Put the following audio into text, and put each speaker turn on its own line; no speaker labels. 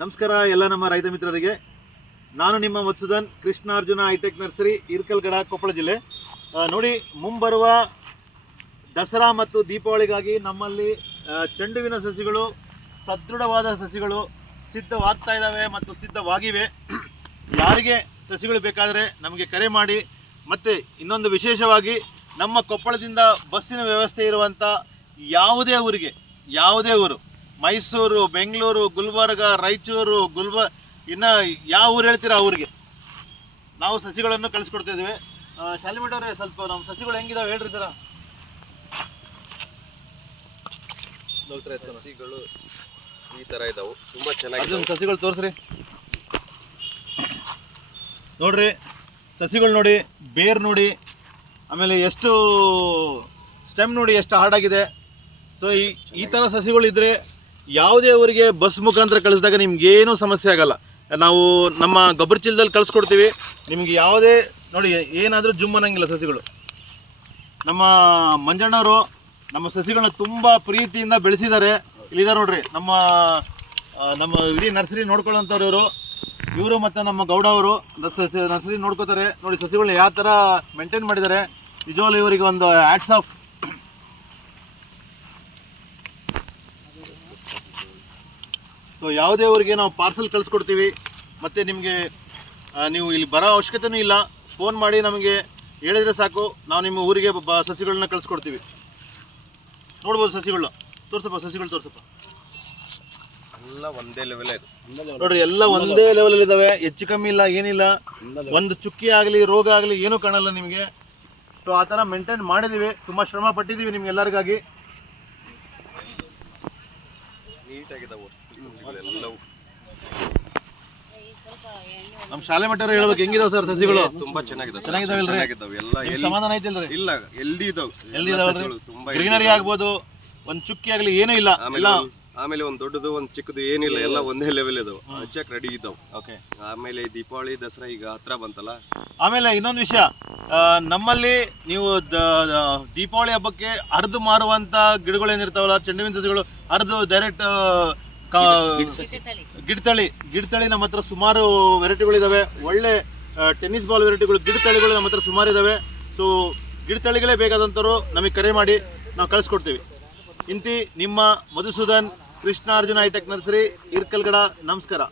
ನಮಸ್ಕಾರ ಎಲ್ಲ ನಮ್ಮ ರೈತ ಮಿತ್ರರಿಗೆ. ನಾನು ನಿಮ್ಮ Madhusudan Krishnarjuna high tech nursery, Irkalgada, Koppal ಜಿಲ್ಲೆ. ನೋಡಿ, ಮುಂಬರುವ ದಸರಾ ಮತ್ತು ದೀಪಾವಳಿಗಾಗಿ ನಮ್ಮಲ್ಲಿ ಚೆಂಡುವಿನ ಸಸಿಗಳು, ಸದೃಢವಾದ ಸಸಿಗಳು ಸಿದ್ಧವಾಗ್ತಾ ಇದ್ದಾವೆ ಮತ್ತು ಸಿದ್ಧವಾಗಿವೆ. ಯಾರಿಗೆ ಸಸಿಗಳು ಬೇಕಾದರೆ ನಮಗೆ ಕರೆ ಮಾಡಿ, ಮತ್ತು ಇನ್ನೊಂದು ವಿಶೇಷವಾಗಿ ನಮ್ಮ ಕೊಪ್ಪಳದಿಂದ ಬಸ್ಸಿನ ವ್ಯವಸ್ಥೆ ಇರುವಂಥ ಯಾವುದೇ ಊರಿಗೆ, ಯಾವುದೇ ಊರು ಮೈಸೂರು ಬೆಂಗಳೂರು ಗುಲ್ಬರ್ಗ ರಾಯಚೂರು ಗುಲ್ಬ ಇನ್ನು ಯಾವ ಊರು ಹೇಳ್ತೀರಾ ಊರಿಗೆ? ನಾವು ಸಸಿಗಳನ್ನು ಕಳಿಸ್ಕೊಡ್ತಾ ಇದ್ದೀವಿ. ಶಾಲಿಮಠ ಅವರೇ ಸ್ವಲ್ಪ ನಮ್ಮ ಸಸಿಗಳು ಹೆಂಗಿದಾವೆ ಹೇಳ್ರಿ ಸರ.
ಸಸಿಗಳು ಈ ಥರ ಇದಾವೆ. ತುಂಬ
ಚೆನ್ನಾಗಿ ಸಸಿಗಳು ತೋರಿಸ್ರಿ. ನೋಡ್ರಿ ಸಸಿಗಳು ನೋಡಿ ಬೇರ್ ನೋಡಿ ಆಮೇಲೆ ಎಷ್ಟು ಸ್ಟೆಮ್ ನೋಡಿ ಎಷ್ಟು ಹಾರ್ಡಾಗಿದೆ ಸೊ ಈ ಈ ಥರ ಸಸಿಗಳು ಇದ್ದರೆ ಯಾವುದೇ ಊರಿಗೆ ಬಸ್ ಮುಖಾಂತರ ಕಳಿಸಿದಾಗ ನಿಮ್ಗೇನು ಸಮಸ್ಯೆ ಆಗಲ್ಲ. ನಾವು ನಮ್ಮ ಗೊಬ್ಬರ ಚೀಲದಲ್ಲಿ ಕಳಿಸ್ಕೊಡ್ತೀವಿ. ನಿಮ್ಗೆ ಯಾವುದೇ, ನೋಡಿ, ಏನಾದರೂ ಜುಮ್ ಅನ್ನಂಗಿಲ್ಲ ಸಸಿಗಳು. ನಮ್ಮ ಮಂಜಣ್ಣವರು ನಮ್ಮ ಸಸಿಗಳನ್ನ ತುಂಬ ಪ್ರೀತಿಯಿಂದ ಬೆಳೆಸಿದ್ದಾರೆ. ಇಲ್ಲಿದ್ದಾರೆ ನೋಡ್ರಿ, ನಮ್ಮ ನಮ್ಮ ಇಡೀ ನರ್ಸರಿ ನೋಡ್ಕೊಳ್ಳೋಂಥವ್ರು ಇವರು. ಇವರು ಮತ್ತು ನಮ್ಮ ಗೌಡ ಅವರು ನರ್ಸರಿ ನೋಡ್ಕೋತಾರೆ. ನೋಡಿ ಸಸಿಗಳನ್ನ ಯಾವ ಥರ ಮೇಂಟೈನ್ ಮಾಡಿದ್ದಾರೆ. ನಿಜವಾಗ್ಲೂ ಇವರಿಗೆ ಒಂದು ಆ್ಯಡ್ಸ್ ಆಫ್ ಸೊ ಯಾವುದೇ ಊರಿಗೆ ನಾವು ಪಾರ್ಸಲ್ ಕಳಿಸ್ಕೊಡ್ತೀವಿ ಮತ್ತು ನಿಮಗೆ ನೀವು ಇಲ್ಲಿ ಬರೋ ಅವಶ್ಯಕತೆನೂ ಇಲ್ಲ. ಫೋನ್ ಮಾಡಿ ನಮಗೆ ಹೇಳಿದ್ರೆ ಸಾಕು. ನಾವು ನಿಮ್ಮ ಊರಿಗೆ ಬ ಸಸಿಗಳನ್ನ ಕಳಿಸ್ಕೊಡ್ತೀವಿ. ನೋಡ್ಬೋದು ಸಸಿಗಳು ತೋರಿಸಪ್ಪ ಸಸಿಗಳು ತೋರಿಸಪ್ಪ.
ಎಲ್ಲ ಒಂದೇ ಲೆವೆಲ್ ಇದು.
ನೋಡ್ರಿ ಎಲ್ಲ ಒಂದೇ ಲೆವೆಲ್ ಇದಾವೆ. ಹೆಚ್ಚು ಕಮ್ಮಿ ಇಲ್ಲ ಏನಿಲ್ಲ. ಒಂದು ಚುಕ್ಕಿ ಆಗಲಿ ರೋಗ ಆಗಲಿ ಏನೂ ಕಾಣಲ್ಲ ನಿಮಗೆ. ಸೊ ಆ ಥರ ಮೇಂಟೈನ್ ಮಾಡಿದ್ದೀವಿ ತುಂಬ ಶ್ರಮ ಪಟ್ಟಿದ್ದೀವಿ ನಿಮ್ಗೆ ಎಲ್ಲರಿಗಾಗಿ
ನೀಟಾಗಿದಾವು ಸಸಿಗಳೆಲ್ಲವೂ
ನಮ್ಮ ಶಾಲೆ ಮಟ್ಟರ ಹೇಳ್ಬೇಕು ಹೆಂಗಿದಾವ ಸರ್ ಸಸಿಗಳು?
ತುಂಬಾ ಚೆನ್ನಾಗಿದಾವೆ
ಚೆನ್ನಾಗಿದಾವಲ್ರಿ?
ಚೆನ್ನಾಗಿದಾವೆ ಎಲ್ಲ
ನಿಮ್ಗೆ
ಎಲ್ಲಿ
ಸಮಾಧಾನ ಐತಿಲ್ರಿ
ಇಲ್ಲ ಎಲ್ದಿ ಇದಾವೆ. ಎಲ್ಲ ಸಸಿಗಳು ತುಂಬಾ
ಗ್ರೀನರಿ ಆಗ್ಬೋದು ಒಂದ್ ಚುಕ್ಕಿ ಆಗ್ಲಿ ಏನೂ ಇಲ್ಲ.
ಆಮೇಲೆ
ಎಲ್ಲ
ಒಂದ್- ಆಮೇಲೆ ಒಂದ್ ದೊಡ್ಡದು ಒಂದ್ ಚಿಕ್ಕದು ಏನಿಲ್ಲ ಎಲ್ಲ ಒಂದೇ ಲೆವೆಲ್ ಇದಾವ್. ಹಚ್ಚಕ್ ರೆಡಿ ಇದಾವ್.
ಓಕೆ.
ಆಮೇಲೆ ದೀಪಾವಳಿ ದಸರಾ ಈಗ ಹತ್ರ ಬಂತಲ್ಲ?
ಆಮೇಲೆ ಇನ್ನೊಂದು ವಿಷಯ. ಆ, ನಮ್ಮಲ್ಲಿ ನೀವು ದ- ದ- ದೀಪಾವಳಿ ಹಬ್ಬಕ್ಕೆ ಹರಿದು ಮಾರುವಂತ ಗಿಡಗಳು ಏನಿರ್ತಾವಲ್ಲ ಚೆಂಡುವಿನ ಸಸಿಗಳು ಹರಿದು ಡೈರೆಕ್ಟ್ ಗಿಡತಳಿ. ಗಿಡ್ತಳಿ ನಮ್ಮ ಹತ್ರ ಸುಮಾರು ವೆರೈಟಿಗಳಿದಾವೆ ಒಳ್ಳೆ ಟೆನ್ನಿಸ್ ಬಾಲ್ ವೆರೈಟಿಗಳು ಗಿಡತಳಿಗಳು ನಮ್ಮ ಹತ್ರ ಸುಮಾರು ಇದಾವೆ. ಸೊ ಗಿಡತಳಿಗಳೇ ಬೇಕಾದಂಥವ್ರು ನಮಗೆ ಕರೆ ಮಾಡಿ ನಾವು ಕಳಿಸ್ಕೊಡ್ತೀವಿ. ಇಂತಿ ನಿಮ್ಮ Madhusudan Krishnarjuna high tech nursery Irkalgada ನಮಸ್ಕಾರ.